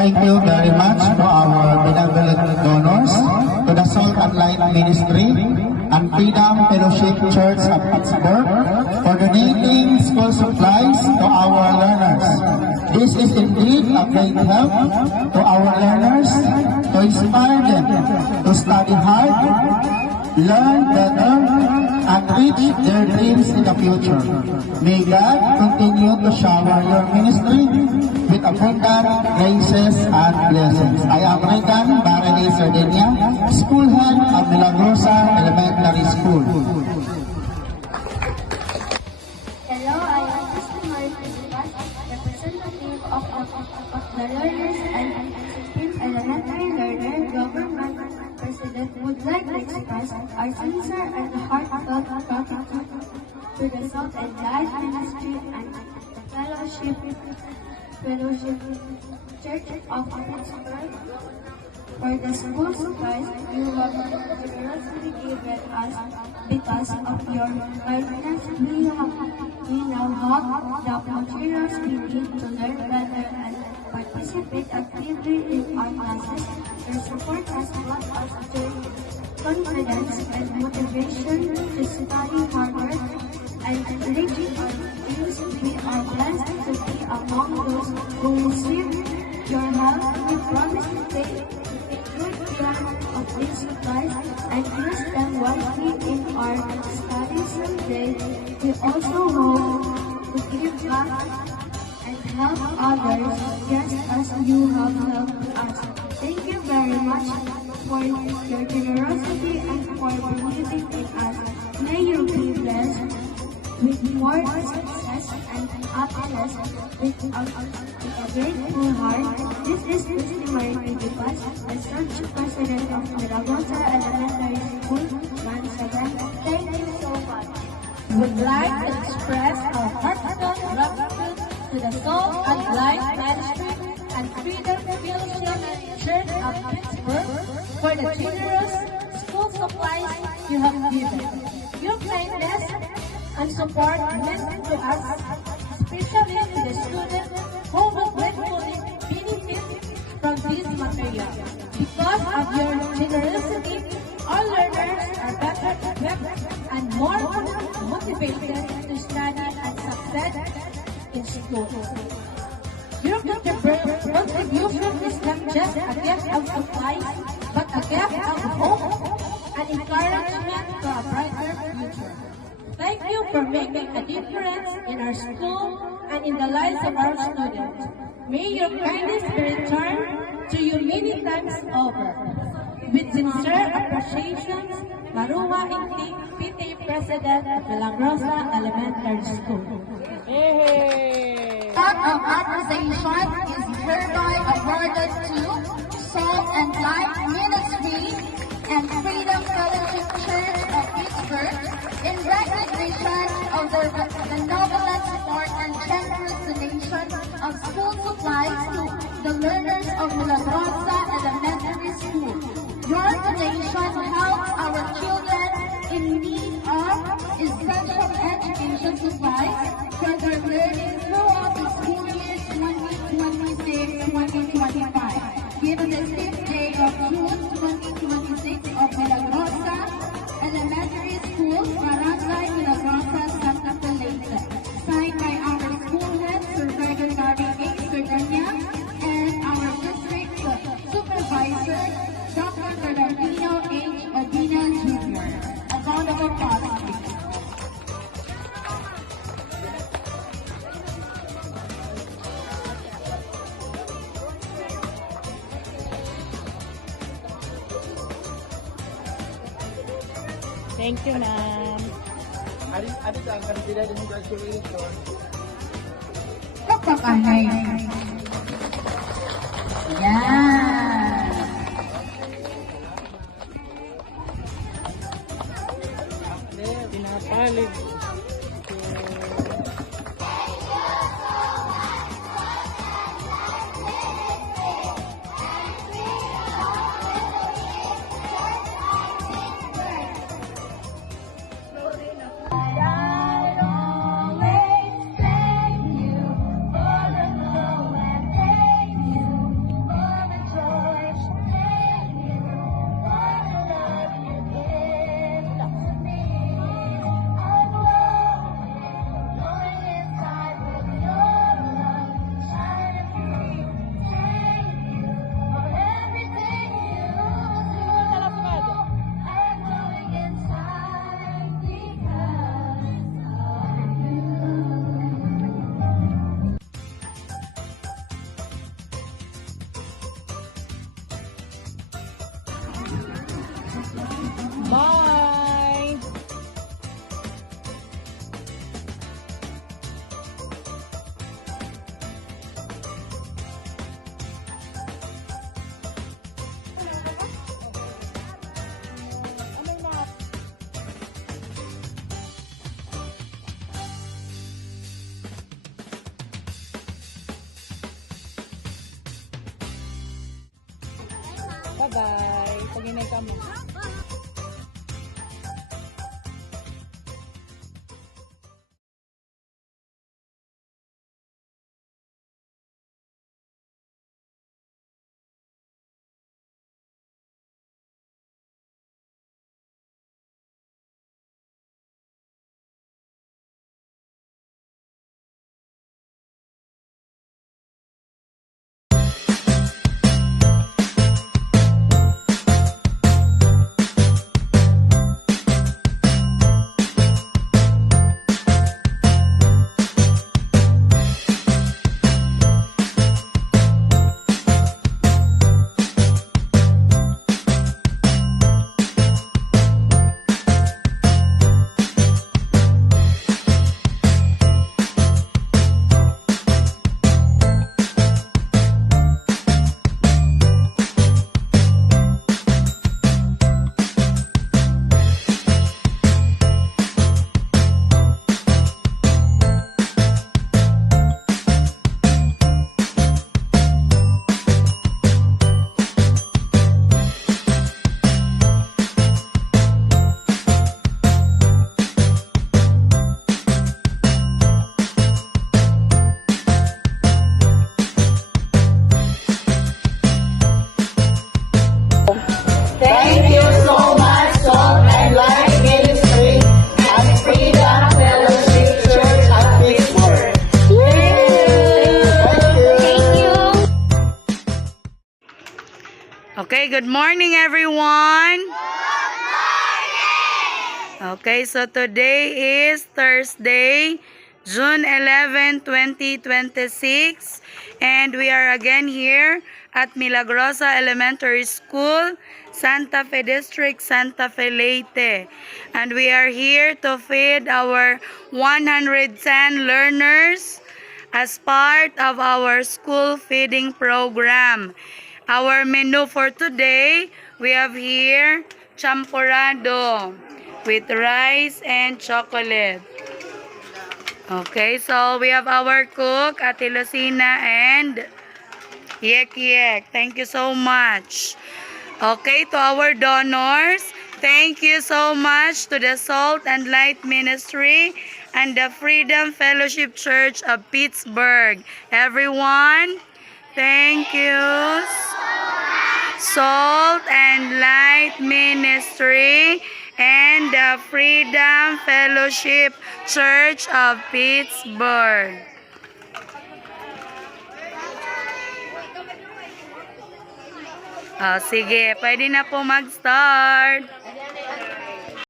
Thank you very much to our benevolent donors, to the Salt and Light Ministry and Freedom Fellowship Church of Pittsburgh for donating school supplies to our learners. This is indeed a great help to our learners to inspire them to study hard, learn better, and reach their dreams in the future. May God continue to shower your ministry with abundant graces and blessings. I am Regan Barani Sardinia, School Head of Milagrosa Elementary School. Hello, I am Mr. Martin Rivas, representative of the learners and Supreme Elementary Learner Government President would like to express our sincere and heartfelt gratitude to the Salt and Light Ministry and the Fellowship Church of Pittsburgh for the school supplies you have generously given us. Because of your kindness, we now have the materials we need to learn better and participate actively in our classes. Your support has brought us to confidence and motivation to study harder and reach our dreams. We are blessed to be among those who receive your help. We promise to take good care of these supplies and use them wisely in our studies someday. We also hope to give back and help others just as you have helped us. Thank you very much for your generosity and for believing in us. May you be blessed with more success and happiness with a grateful heart. This is Christy Marie Dipas, the Church President of Milagrosa Elementary School, Once again, thank you so much. Would like to express our heartfelt gratitude to the Salt and Light Ministry and Freedom Fellowship Church of Pittsburgh for the generous school supplies you have given. Your kindness and support meant to us, especially to the students who will gratefully benefit from this material. Because of your generosity, our learners are better equipped and more motivated to study and succeed in school. Your contribution is not just a gift of supplies, but a gift of hope and encouragement to a brighter future. Thank you for making a difference in our school and in the lives of our students. May your kindness be returned to you many times over. With sincere appreciation, Marua Inti, PTA President of Milagrosa Elementary School. Act of appreciation is hereby awarded to Salt and Light Ministry and Freedom Fellowship Church of Pittsburgh in recognition of their benevolent support and generous donation of school supplies to the learners of Milagrosa Elementary School. Your donation helps our children in need of essential education supplies for their learning throughout the school year 2026-2025. Given the 6th day of June 2026 of Milagrosa Elementary School, Barangay Milagrosa, Santa Felita. Signed by our school head, Sir Gregory A. Sardania, and our district supervisor, Dr. Bernardino H. Odina Jr. A round of applause, please. Thank you, ma'am. Ano sa ang kanila din graduation? Kapakahay. Yan. Pinapalig. Bye-bye. Paginay ka mo. Okay, good morning everyone. Okay, so today is Thursday, June 11, 2026, and we are again here at Milagrosa Elementary School, Santa Fe District, Santa Fe, Leyte. And we are here to feed our 110 learners as part of our school feeding program. Our menu for today, we have here champurrado with rice and chocolate. Okay, so we have our cook, Ate Lucina and Yek Yek. Thank you so much. Okay, to our donors, thank you so much to the Salt and Light Ministry and the Freedom Fellowship Church of Pittsburgh. Everyone, thank you. Salt and Light Ministry and the Freedom Fellowship Church of Pittsburgh. Sige, pwede na po mag-start.